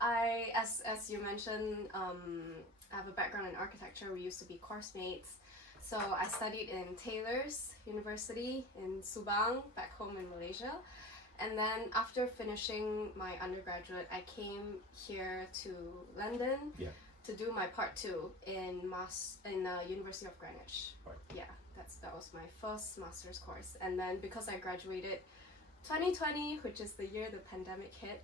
As you mentioned, I have a background in architecture. We used to be course mates. So I studied in Taylor's University in Subang, back home in Malaysia. And then after finishing my undergraduate, I came here to London to do my part 2 in University of Greenwich. Right. Yeah, that was my first master's course. And then because I graduated 2020, which is the year the pandemic hit,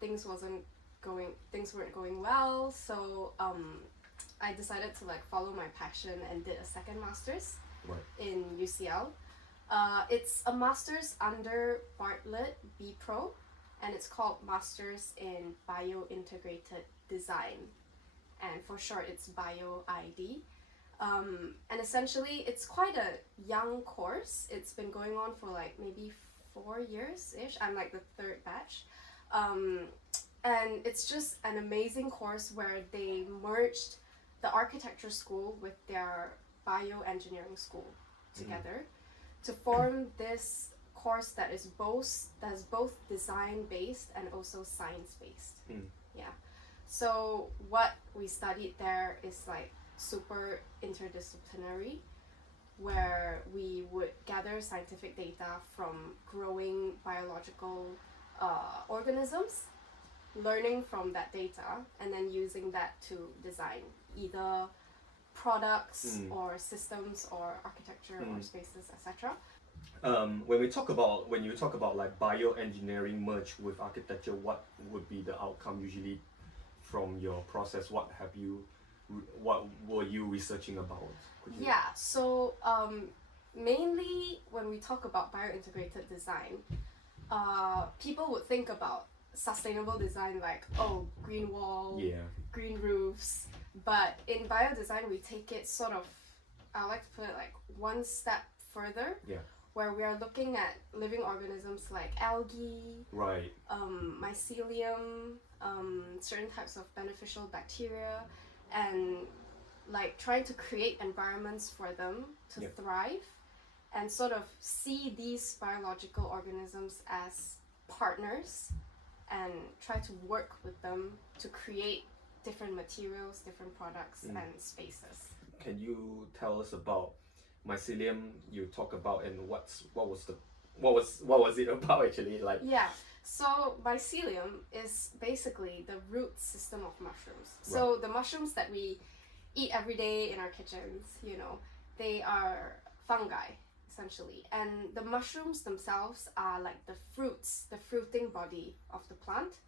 things weren't going well. So I decided to follow my passion and did a second master's in UCL. It's a master's under Bartlett B Pro, and it's called Masters in Bio-Integrated Design, and for short it's Bio-ID. And essentially it's quite a young course. It's been going on for maybe 4 years-ish. I'm the 3rd batch. And it's just an amazing course where they merged the architecture school with their bioengineering school together to form this course that is both design based and also science based. Yeah. So what we studied there is super interdisciplinary, where we would gather scientific data from growing biological organisms, learning from that data, and then using that to design either products or systems or architecture or spaces, etc. When you talk about bioengineering merged with architecture, what would be the outcome usually from your process? What were you researching about? So mainly when we talk about biointegrated design, people would think about sustainable design green wall, green roofs. But in biodesign, we take it I like to put it one step further, where we are looking at living organisms like algae, mycelium, certain types of beneficial bacteria, and trying to create environments for them to thrive, and see these biological organisms as partners and try to work with them to create different materials, different products and spaces. Can you tell us about mycelium you talk about, and what was it about actually? So mycelium is basically the root system of mushrooms. So the mushrooms that we eat every day in our kitchens, they are fungi essentially, and the mushrooms themselves are the fruits, the fruiting body of the plant.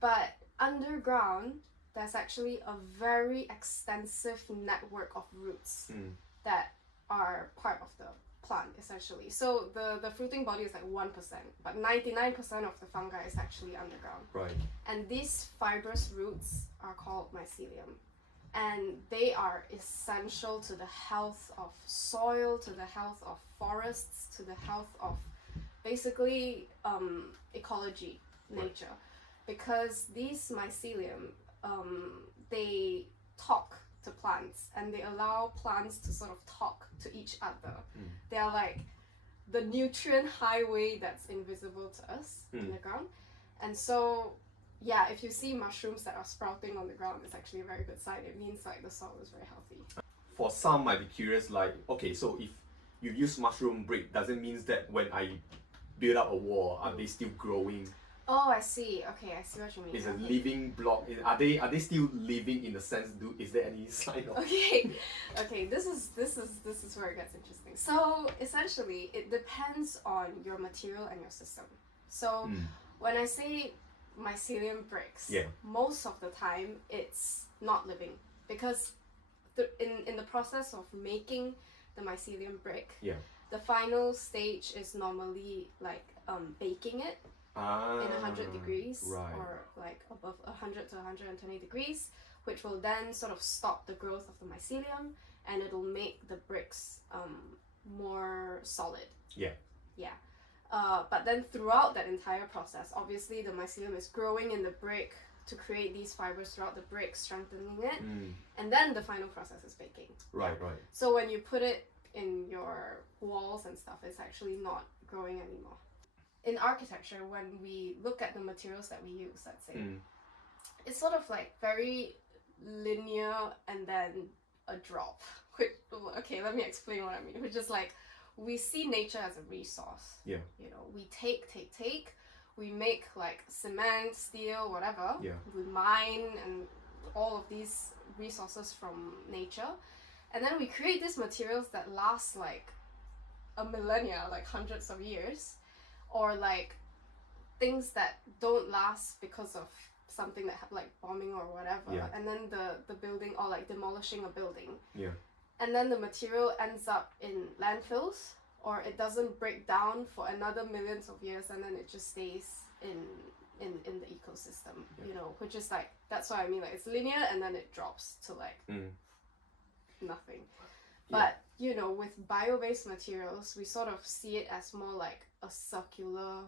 But underground there's actually a very extensive network of roots that are part of the plant essentially. So the fruiting body is 1%, but 99% of the fungi is actually underground. And these fibrous roots are called mycelium, and they are essential to the health of soil, to the health of forests, to the health of basically ecology, nature, because these mycelium they talk to plants, and they allow plants to talk to each other. They are the nutrient highway that's invisible to us in the ground. And so if you see mushrooms that are sprouting on the ground, it's actually a very good sign. It means the soil is very healthy. For some might be curious, okay, so if you use mushroom brick, does it mean that when I build up a wall, are they still growing? Oh, I see. Okay, I see what you mean. It's a living block. Are they still living in the sense? Is there any sign of? Okay. This is where it gets interesting. So essentially, it depends on your material and your system. So when I say mycelium bricks, most of the time it's not living, because in the process of making the mycelium brick, the final stage is normally baking it in 100 degrees or above 100 to 120 degrees, which will then stop the growth of the mycelium, and it'll make the bricks more solid. But then throughout that entire process, obviously the mycelium is growing in the brick to create these fibers throughout the brick, strengthening it, and then the final process is baking. So when you put it in your walls and stuff, it's actually not growing anymore. in architecture, when we look at the materials that we use, let's say, Mm. it's sort of like very linear and then a drop. Okay, let me explain what I mean. Which is like, we see nature as a resource. Yeah. You know, we take. We make like cement, steel, whatever. Yeah. We mine and all of these resources from nature. And then we create these materials that last like a millennia, like hundreds of years. Or like things that don't last because of something that like bombing or whatever. Yeah. And then the building, or like demolishing a building. Yeah. And then the material ends up in landfills, or it doesn't break down for another millions of years, and then it just stays in the ecosystem. Yeah. You know, which is like, that's what I mean, like it's linear and then it drops to like nothing. Yeah. But you know, with bio-based materials, we sort of see it as more like a circular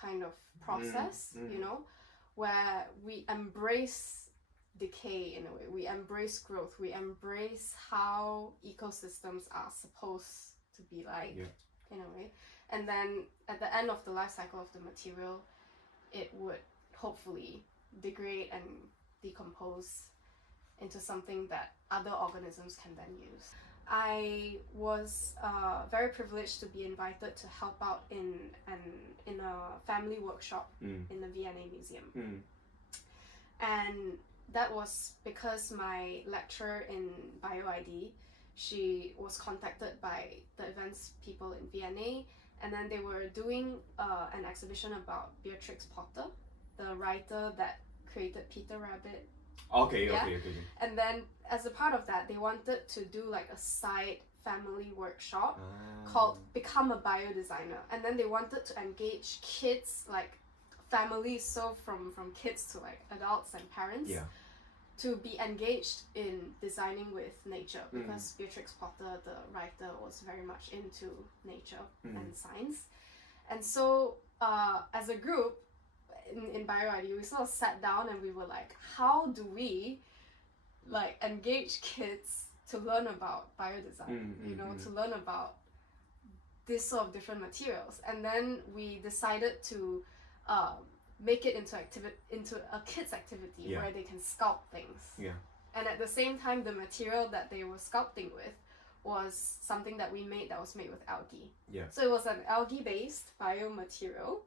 kind of process, you know, where we embrace decay in a way, we embrace growth, we embrace how ecosystems are supposed to be like, in a way. And then at the end of the life cycle of the material, it would hopefully degrade and decompose into something that other organisms can then use. I was very privileged to be invited to help out in a family workshop in the V&A Museum. And that was because my lecturer in BioID, she was contacted by the events people in V&A, and then they were doing an exhibition about Beatrix Potter, the writer that created Peter Rabbit. Okay. And then as a part of that, they wanted to do like a side family workshop called Become a Biodesigner. And then they wanted to engage kids, like families, so from kids to like adults and parents, to be engaged in designing with nature, because Beatrix Potter, the writer, was very much into nature and science. And so as a group in BioID, we sort of sat down and we were like, how do we like engage kids to learn about biodesign, you know, to learn about this sort of different materials. And then we decided to make it into a kids activity where they can sculpt things. And at the same time, the material that they were sculpting with was something that we made that was made with algae. So it was an algae-based biomaterial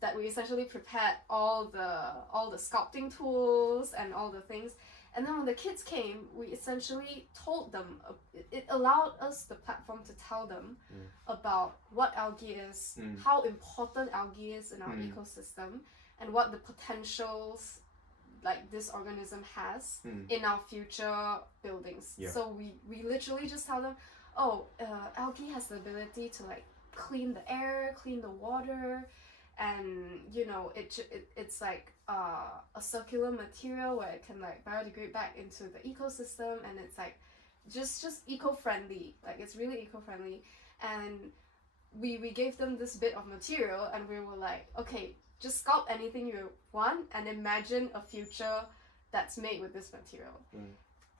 that we essentially prepared all the sculpting tools and all the things. And then when the kids came, we essentially told them, it allowed us the platform to tell them about what algae is, how important algae is in our ecosystem, and what the potentials like this organism has in our future buildings. So we literally just tell them, algae has the ability to like clean the air, clean the water, and you know it's like a circular material where it can like biodegrade back into the ecosystem, and it's like just eco-friendly, like it's really eco-friendly. And we gave them this bit of material, and we were like, okay, just sculpt anything you want and imagine a future that's made with this material.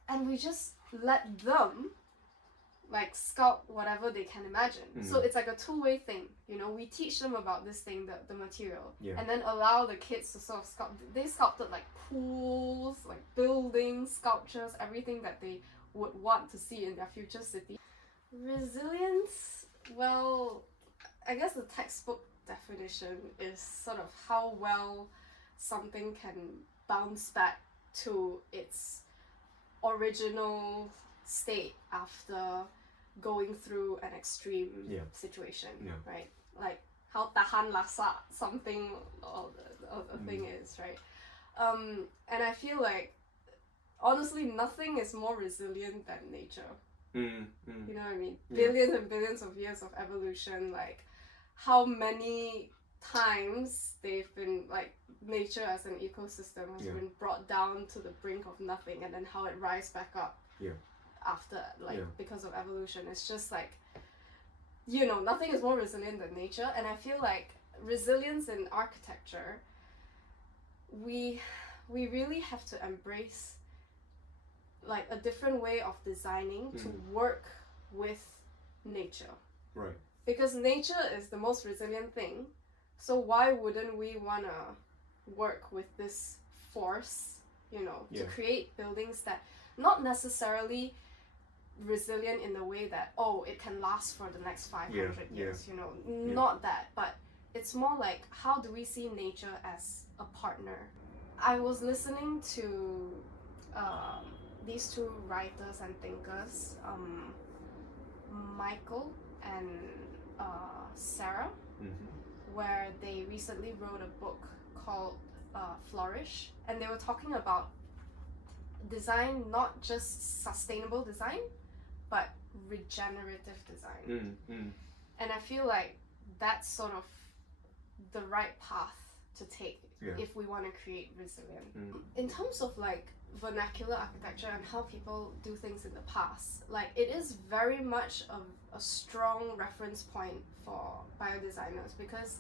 And we just let them like sculpt whatever they can imagine. So it's like a two-way thing, you know. We teach them about this thing, the material, and then allow the kids to sort of sculpt. They sculpted like pools, like buildings, sculptures, everything that they would want to see in their future city. Resilience, well, I guess the textbook definition is sort of how well something can bounce back to its original state after going through an extreme situation, right? Like how tahan laksa something or the thing is, right? And I feel like honestly nothing is more resilient than nature. You know what I mean? Billions and billions of years of evolution, like how many times they've been like nature as an ecosystem has been brought down to the brink of nothing, and then how it rise back up after, like because of evolution. It's just like, you know, nothing is more resilient than nature. And I feel like resilience in architecture, we really have to embrace like a different way of designing to work with nature. because nature is the most resilient thing. So why wouldn't we want to work with this force, you know, to create buildings that not necessarily resilient in the way that, oh, it can last for the next 500 years, you know, not that, but it's more like, how do we see nature as a partner? I was listening to these two writers and thinkers, Michael and Sarah, where they recently wrote a book called Flourish, and they were talking about design, not just sustainable design, but regenerative design. And I feel like that's sort of the right path to take if we want to create resilience. In terms of like vernacular architecture and how people do things in the past, like it is very much a strong reference point for biodesigners, because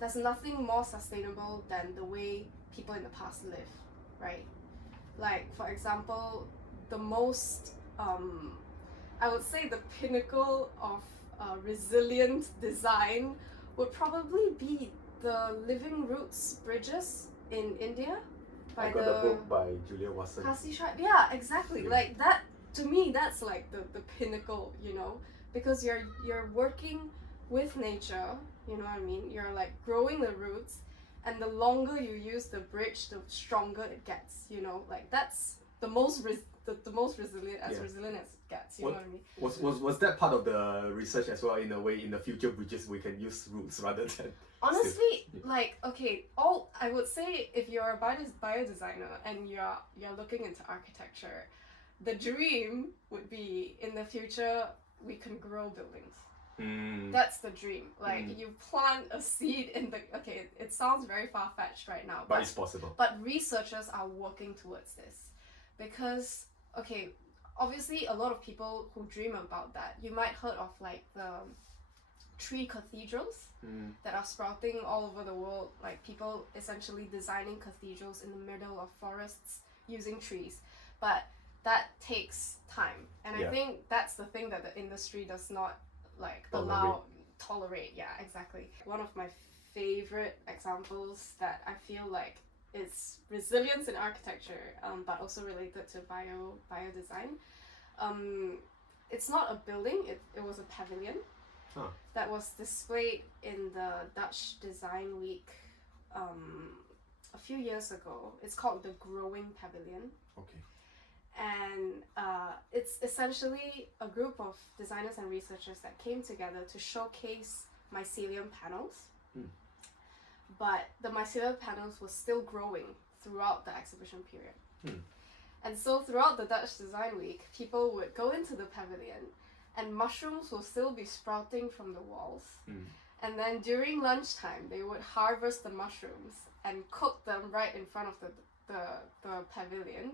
there's nothing more sustainable than the way people in the past live, right? Like, for example, the most, I would say the pinnacle of resilient design would probably be the Living Roots bridges in India. I got a book by Julia Watson. Yeah, exactly. Like that, to me, that's like the pinnacle, you know, because you're working with nature, you know what I mean? You're like growing the roots, and the longer you use the bridge, the stronger it gets, you know? Like that's the most the most resilient as it gets, you know what I mean? Was that part of the research as well, in a way, in the future bridges we can use roots rather than... Honestly, like, okay, I would say if you're a biodesigner and you're looking into architecture, the dream would be in the future we can grow buildings. That's the dream. Like you plant a seed in the... Okay, it sounds very far-fetched right now. But it's possible. But researchers are working towards this. Because, okay, obviously a lot of people who dream about that, you might heard of like the tree cathedrals that are sprouting all over the world, like people essentially designing cathedrals in the middle of forests using trees. But that takes time. And I think that's the thing that the industry does not like tolerate. Yeah, exactly. One of my favorite examples that I feel like is resilience in architecture, but also related to biodesign. It's not a building, it was a pavilion that was displayed in the Dutch Design Week a few years ago. It's called the Growing Pavilion. Okay. And it's essentially a group of designers and researchers that came together to showcase mycelium panels. But the mycelium panels were still growing throughout the exhibition period. And so throughout the Dutch Design Week, people would go into the pavilion and mushrooms will still be sprouting from the walls. And then during lunchtime, they would harvest the mushrooms and cook them right in front of the pavilion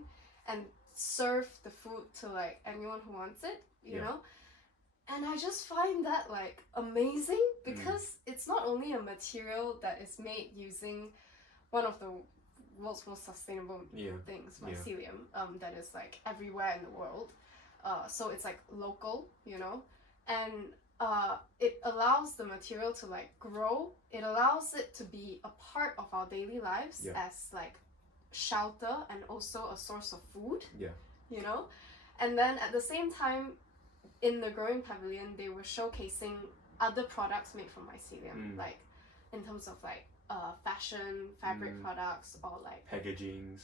and serve the food to like anyone who wants it, you know? And I just find that like amazing, because it's not only a material that is made using one of the world's most sustainable things, mycelium, that is like everywhere in the world. So it's like local, you know, and it allows the material to like grow. It allows it to be a part of our daily lives as like shelter and also a source of food, you know. And then at the same time, in the Growing Pavilion, they were showcasing other products made from mycelium, like in terms of like fashion, fabric products, or like packaging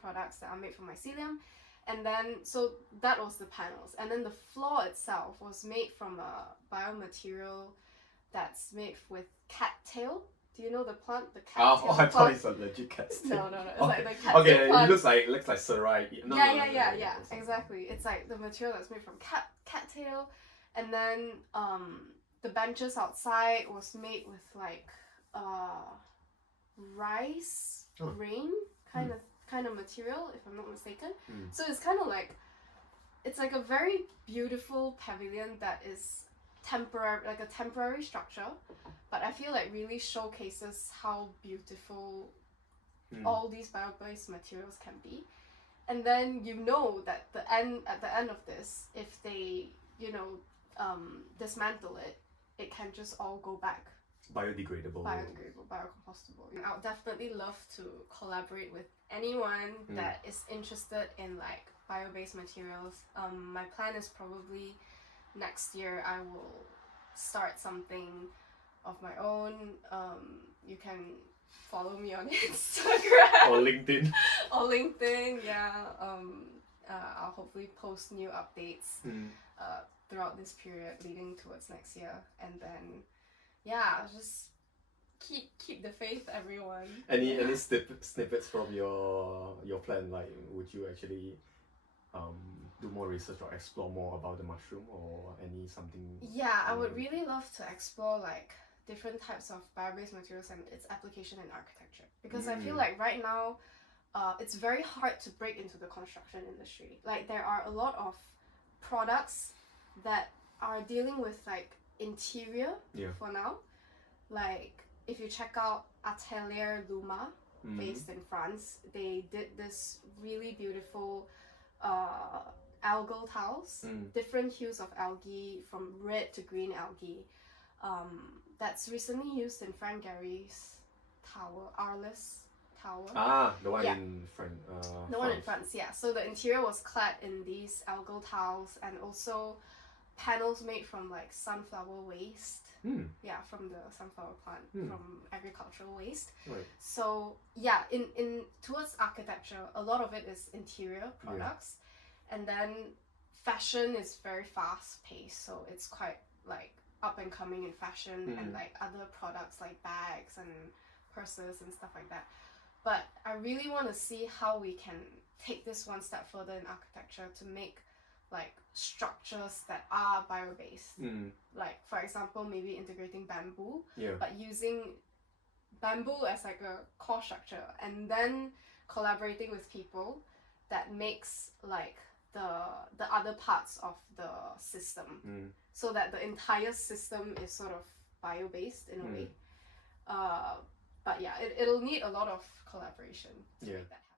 products that are made from mycelium. And then, so that was the panels. And then the floor itself was made from a biomaterial that's made with cattail. Do you know the plant? The cattail plant? I thought it's a legit cat's tail. No. It's like the cattail plant. It looks like serai. Yeah. Exactly. It's like the material that's made from cattail. And then the benches outside was made with like rice grain kind of material, if I'm not mistaken. So it's kind of like, it's like a very beautiful pavilion that is temporary, like a temporary structure, but I feel like really showcases how beautiful all these bio-based materials can be. And then you know that at the end of this, if they dismantle it, it can just all go back biodegradable, biocompostable. I would definitely love to collaborate with anyone that is interested in like bio-based materials. My plan is probably next year I will start something of my own. You can follow me on Instagram or LinkedIn. Yeah. I'll hopefully post new updates throughout this period leading towards next year, and then just keep the faith, everyone. Any snippets from your plan? Like, would you actually do more research or explore more about the mushroom, or any something? Yeah, I would really love to explore like different types of bio-based materials and its application in architecture, because I feel like right now it's very hard to break into the construction industry. Like, there are a lot of products that are dealing with like interior for now. Like, if you check out Atelier Luma, based in France, they did this really beautiful algal tiles, different hues of algae from red to green algae. That's recently used in Frank Gehry's tower, Arles Tower. The one in France. The one in France, yeah. So the interior was clad in these algal tiles, and also panels made from like sunflower waste. Yeah, from the sunflower plant, from agricultural waste. Right. So yeah, in towards architecture, a lot of it is interior products, and then fashion is very fast paced, so it's quite like up and coming in fashion, and like other products like bags and purses and stuff like that. But I really want to see how we can take this one step further in architecture to make like structures that are bio-based. Like, for example, maybe integrating bamboo, but using bamboo as like a core structure, and then collaborating with people that makes like the other parts of the system, so that the entire system is sort of bio-based in a way. But yeah, it'll need a lot of collaboration to make that happen.